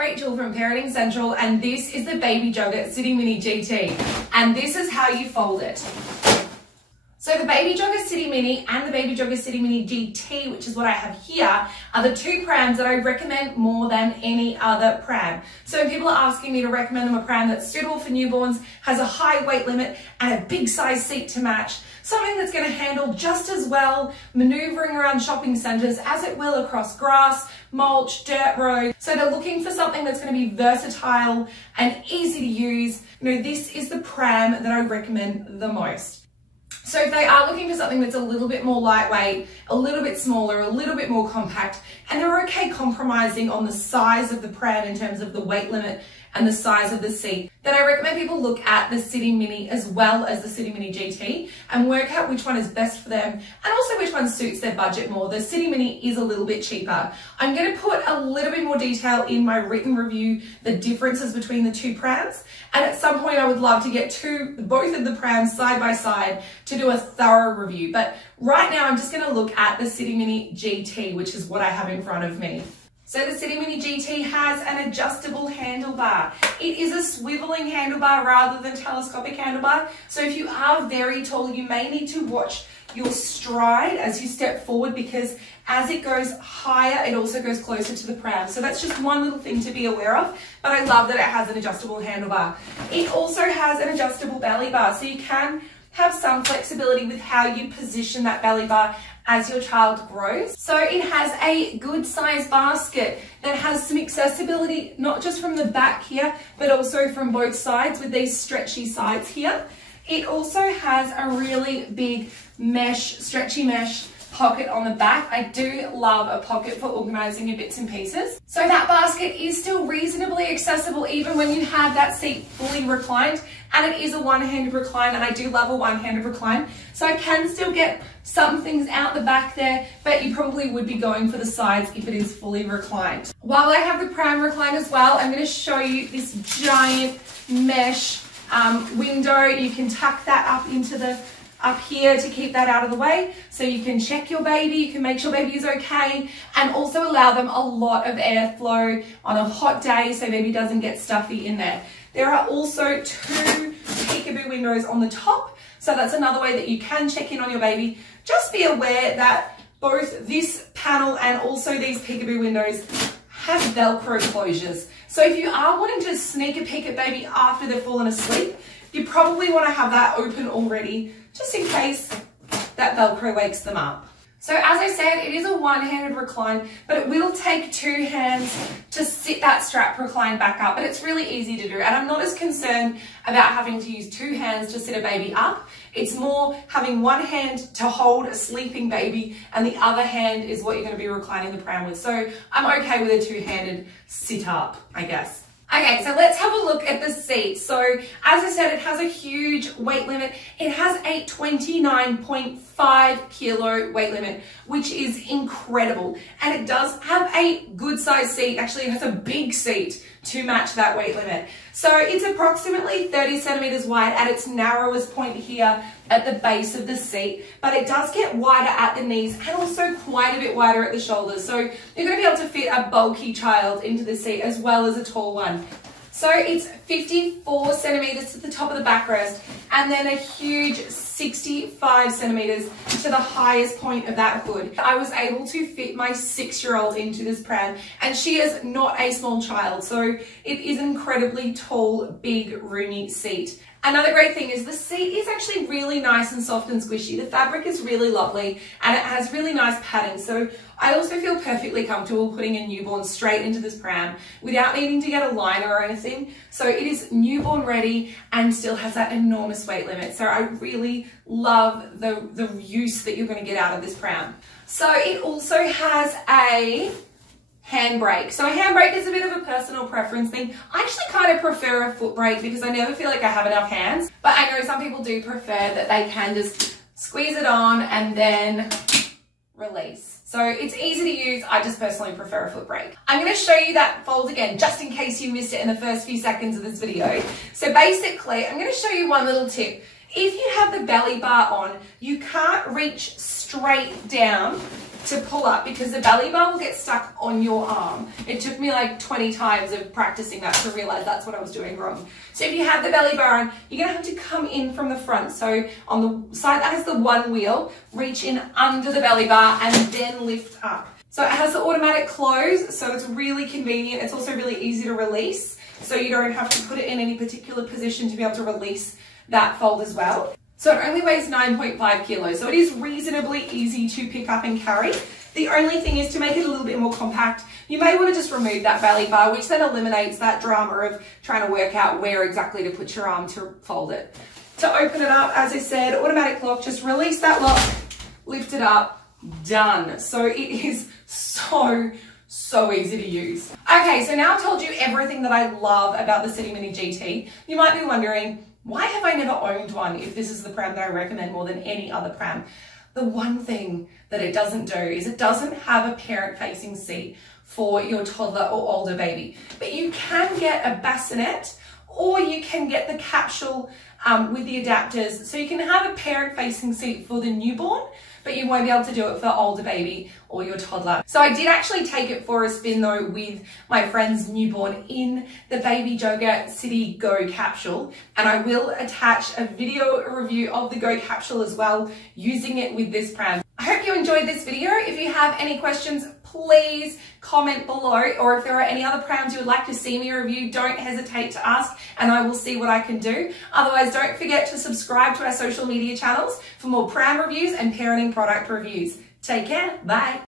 Rachel from Parenting Central, and this is the Baby Jogger City Mini GT, and this is how you fold it. So the Baby Jogger City Mini and the Baby Jogger City Mini GT, which is what I have here, are the two prams that I recommend more than any other pram. So when people are asking me to recommend them a pram that's suitable for newborns, has a high weight limit and a big size seat to match, something that's going to handle just as well maneuvering around shopping centres as it will across grass, mulch, dirt roads. So they're looking for something that's going to be versatile and easy to use. You know, this is the pram that I recommend the most. So if they are looking for something that's a little bit more lightweight, a little bit smaller, a little bit more compact, and they're okay compromising on the size of the pram in terms of the weight limit and the size of the seat, then I recommend people look at the City Mini as well as the City Mini GT and work out which one is best for them and also which one suits their budget more. The City Mini is a little bit cheaper. I'm going to put a little bit more detail in my written review, the differences between the two prams, and at some point I would love to get both of the prams side by side to do a thorough review. But right now I'm just going to look at the City Mini GT, which is what I have in front of me. So the City Mini GT has an adjustable handlebar. It is a swiveling handlebar rather than telescopic handlebar. So if you are very tall, you may need to watch your stride as you step forward, because as it goes higher, it also goes closer to the pram. So that's just one little thing to be aware of, but I love that it has an adjustable handlebar. It also has an adjustable belly bar, so you can have some flexibility with how you position that belly bar as your child grows. So it has a good size basket that has some accessibility, not just from the back here, but also from both sides with these stretchy sides here. It also has a really big mesh, stretchy mesh pocket on the back. I do love a pocket for organizing your bits and pieces. So that basket is still reasonably accessible even when you have that seat fully reclined, and it is a one-handed recline, and I do love a one-handed recline. So I can still get some things out the back there, but you probably would be going for the sides if it is fully reclined. While I have the pram recline as well, I'm going to show you this giant mesh window. You can tuck that up here to keep that out of the way, so you can check your baby, you can make sure baby is okay, and also allow them a lot of airflow on a hot day so baby doesn't get stuffy in there. There are also two peekaboo windows on the top, so that's another way that you can check in on your baby. Just be aware that both this panel and also these peekaboo windows have Velcro closures. So if you are wanting to sneak a peek at baby after they've fallen asleep, you probably want to have that open already, just in case that Velcro wakes them up. So as I said, it is a one-handed recline, but it will take two hands to sit that strap recline back up, but it's really easy to do. And I'm not as concerned about having to use two hands to sit a baby up. It's more having one hand to hold a sleeping baby and the other hand is what you're going to be reclining the pram with. So I'm okay with a two-handed sit up, I guess. Okay, so let's have a look at the seat. So as I said, it has a huge weight limit. It has a 29.5 kilo weight limit, which is incredible. And it does have a good size seat. Actually, it has a big seat to match that weight limit. So it's approximately 30 centimeters wide at its narrowest point here at the base of the seat, but it does get wider at the knees and also quite a bit wider at the shoulders. So you're going to be able to fit a bulky child into the seat as well as a tall one. So it's 54 centimeters to the top of the backrest and then a huge 65 centimeters to the highest point of that hood. I was able to fit my 6-year-old into this pram, and she is not a small child, so it is an incredibly tall, big, roomy seat. Another great thing is the seat is actually really nice and soft and squishy. The fabric is really lovely and it has really nice padding. So I also feel perfectly comfortable putting a newborn straight into this pram without needing to get a liner or anything. So it is newborn ready and still has that enormous weight limit. So I really love the use that you're going to get out of this pram. So it also has a handbrake. So a handbrake is a bit of a personal preference thing. I actually kind of prefer a foot brake because I never feel like I have enough hands, but I know some people do prefer that they can just squeeze it on and then release. So it's easy to use. I just personally prefer a foot brake. I'm going to show you that fold again, just in case you missed it in the first few seconds of this video. So basically, I'm going to show you one little tip. If you have the belly bar on, you can't reach straight down to pull up because the belly bar will get stuck on your arm. It took me like 20 times of practicing that to realize that's what I was doing wrong. So if you have the belly bar on, you're gonna have to come in from the front. So on the side that has the one wheel, reach in under the belly bar and then lift up. So it has the automatic close, so it's really convenient. It's also really easy to release, so you don't have to put it in any particular position to be able to release that fold as well. So it only weighs 9.5 kilos, so it is reasonably easy to pick up and carry. The only thing is to make it a little bit more compact, you may want to just remove that belly bar, which then eliminates that drama of trying to work out where exactly to put your arm to fold it. To open it up, as I said, automatic lock, just release that lock, lift it up, done. So it is so easy to use. Okay, so now I've told you everything that I love about the City Mini GT. You might be wondering, why have I never owned one if this is the pram that I recommend more than any other pram? The one thing that it doesn't do is it doesn't have a parent-facing seat for your toddler or older baby. But you can get a bassinet or you can get the capsule with the adapters. So you can have a parent-facing seat for the newborn, but you won't be able to do it for older baby or your toddler. So I did actually take it for a spin though with my friend's newborn in the Baby Jogger City Go capsule, and I will attach a video review of the Go capsule as well, using it with this pram. I hope you enjoyed this video. If you have any questions, please comment below, or if there are any other prams you would like to see me review, don't hesitate to ask and I will see what I can do. Otherwise, don't forget to subscribe to our social media channels for more pram reviews and parenting product reviews. Take care, bye.